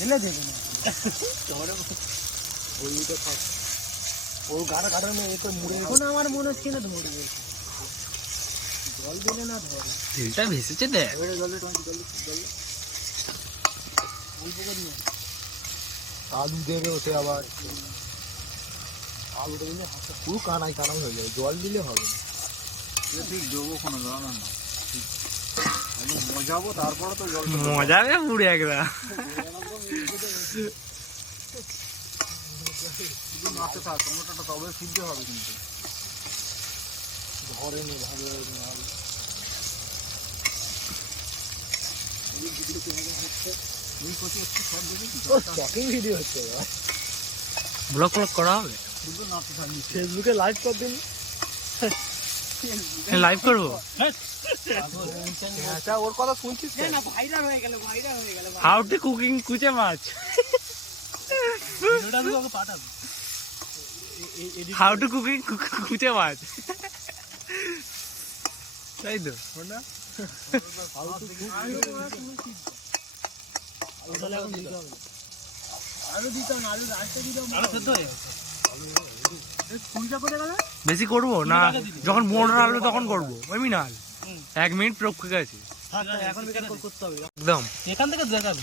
ফেলে দেবে না ওইটা থাক ও গাড়া গাড়া মেয়ে তো মুড়ে এখন আমার মনে হচ্ছে না ধরবে জল দিলে না ধরে তেলটা ভেসেছে দেখ জলে জলে অল্প করে নিয়ে আলু দেবে ওতে আবার আলুটা দিলে পুরো কানাই কানাই হয়ে যায় জল দিলে হবে না ঠিক দেবো কোনো জল না আমি মজাবো তারপরে তো জল মজাবে পুরো একদম নাচতে থাক টমেটোটা তবে সিদ্ধ হবে কিন্তু ধরে নি ভালো ভিডিও হচ্ছে ব্লগ করা হবে ফেসবুকে লাইভ কর দিন লাইভ করবো ওর কথা শুনছিস না ভাইরাল হয়ে গেল হাউ টু কুকিং কুচে মাছ পাঠাবো হাউ টু কুকিং কুচে মাছ তাই তো আলু দিতাম না আলু রাস্তা দিতাম ফুলটা করে গেল বেশি করবো না যখন মোটর আসবে তখন করবো ওই না 1 মিনিট প্রক্রিয়া আছে এখন করতে হবে একদম এখান থেকে দেখাবে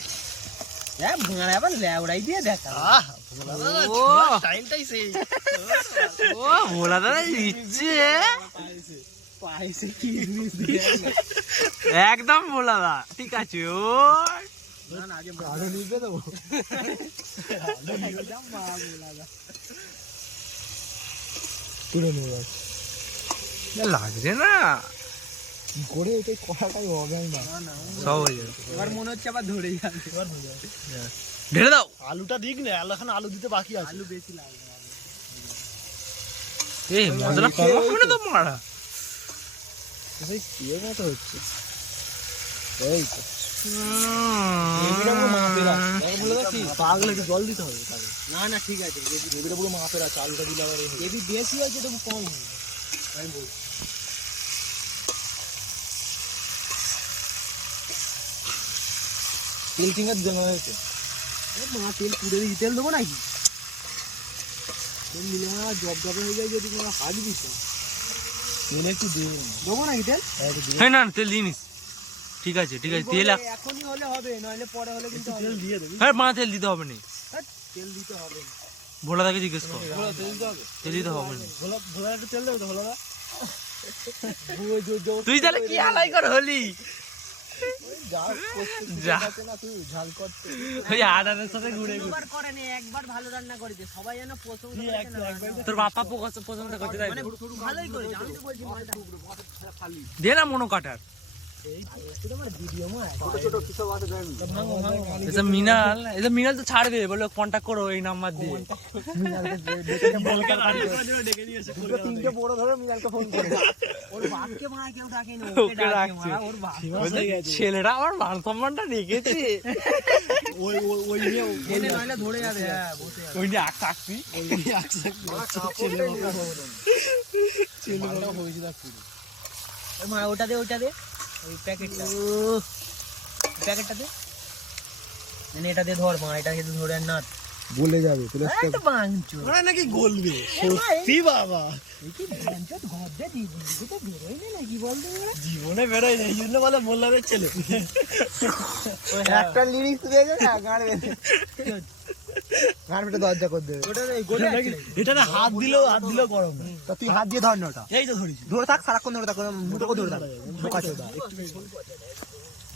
ভোঙা আবার ল্যাবড়াই দিয়ে দেখা ও টাইমটাই সেই ও ভোলা দাদা দিচ্ছে পাইছে কি জিনিস একদম ভোলা দা ঠিক আছে ও না না আগে আলু নিবে দেবো তুলে নেবো লাগছে না কি করে এটা করাটাই হবে না সব হয়ে যাবে এবার মনে হচ্ছে আবার ধরে যাবে ঢেলে দাও আলুটা দিক না এখন আলু দিতে বাকি আছে আলু বেশি লাগবে এই মশলা কম হবে না তো মারা সেই কিয়ে মতো হচ্ছে এই তো পাগলে একটু জল দিতে হবে না না ঠিক আছে গ্রেভিটা পুরো মাপের আছে আলুটা দিলে আবার গ্রেভি বেশি হয়েছে তবু কম হবে আমি বলছি তেল টিঙ্গার জমা হয়েছে মা তেল পুড়ে দিই তেল দেবো নাকি তেল দিলে আমার জব জবে হয়ে যায় যদি কোনো হাত দিস তেল একটু দিয়ে দেবো নাকি তেল হ্যাঁ না তেল দিই নিস ঠিক আছে তেল এখনই হলে হবে নইলে পরে হলে কিন্তু তেল দিয়ে দেবি হ্যাঁ মা তেল দিতে হবে না তেল দিতে হবে না ভোলা দাকে জিজ্ঞেস কর তেল দিতে হবে তেল দিতে হবে না ভোলা ভোলা একটু তেল দেবে তো ভোলা তুই তাহলে কি আলাই কর হলি যা তুই ঝাল করতে ওই আদানের সাথে ঘুরে দুবার করে নে একবার ভালো রান্না করে দে সবাই যেন প্রশংসা করে না তোর বাপ্পা পছন্দ করতে তাই মানে ভালোই করেছে আমি তো বলছি মালটা দে না মনো কাটার এসব মিনাল তো ছাড়বে বলে কন্টাক্ট করো এই নাম্বার দিয়ে তিনটে বড় ধরে মিনালকে ফোন করে ওর বাপকে মা কেউ ডাকেনি ওকে ডাকছে ওর বাপ ছেলেটা আমার মান সম্মানটা রেখেছে ওই ওই নিয়ে এনে নইলে ধরে যাবে হ্যাঁ বসে যাবে ওই নিয়ে আক থাকবি ছেলে বড় হয়েছিল পুরো মা ওটা দে ওই প্যাকেটটা দে মানে এটা দিয়ে ধর মা এটা কিন্তু ধরে আর না বলে যাবে তো বাঞ্চো ওরা নাকি গলবে সত্যি বাবা এই কি বাঞ্চো ঘর দে দি তো বেরোই না নাকি বলতে ওরা জীবনে বেরোয় না এই জন্য বলে মোল্লাদের ছেলে একটা লিরিক্স দিয়ে দে না গাড় গাড়িটা দরজা করে দেবে ওটা গোলে এটা হাত দিলেও গরম তা তুই হাত দিয়ে ধর না ওটা এই তো ধরিস ধরে থাক সারাক্ষণ ধরে থাক মুঠো করে ধরে থাক বোকা চোদা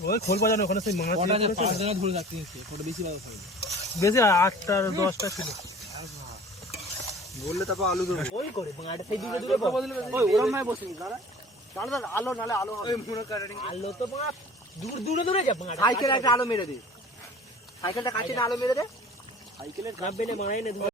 ওই খোল বাজানো ওখানে সেই মাছ ওটা যে 5 জনা ধরে রাখতে হচ্ছে ওটা বেশি লাগা থাকে বেশি 8টা 10টা ছিল বললে তারপর আলু দেব ওই করে বাঁড়া সেই দূরে ওই ওরম ভাই বসিনি দাদা দাদা আলো নালে আলো হবে ওই মুড়ো কাটারিং আলো তো বাঁড়া দূরে যা বাঁড়া সাইকেলে একটা আলো মেরে দে সাইকেলটা কাছে না আলো মেরে দে সাইকেলের কাঁপবে না মারাই না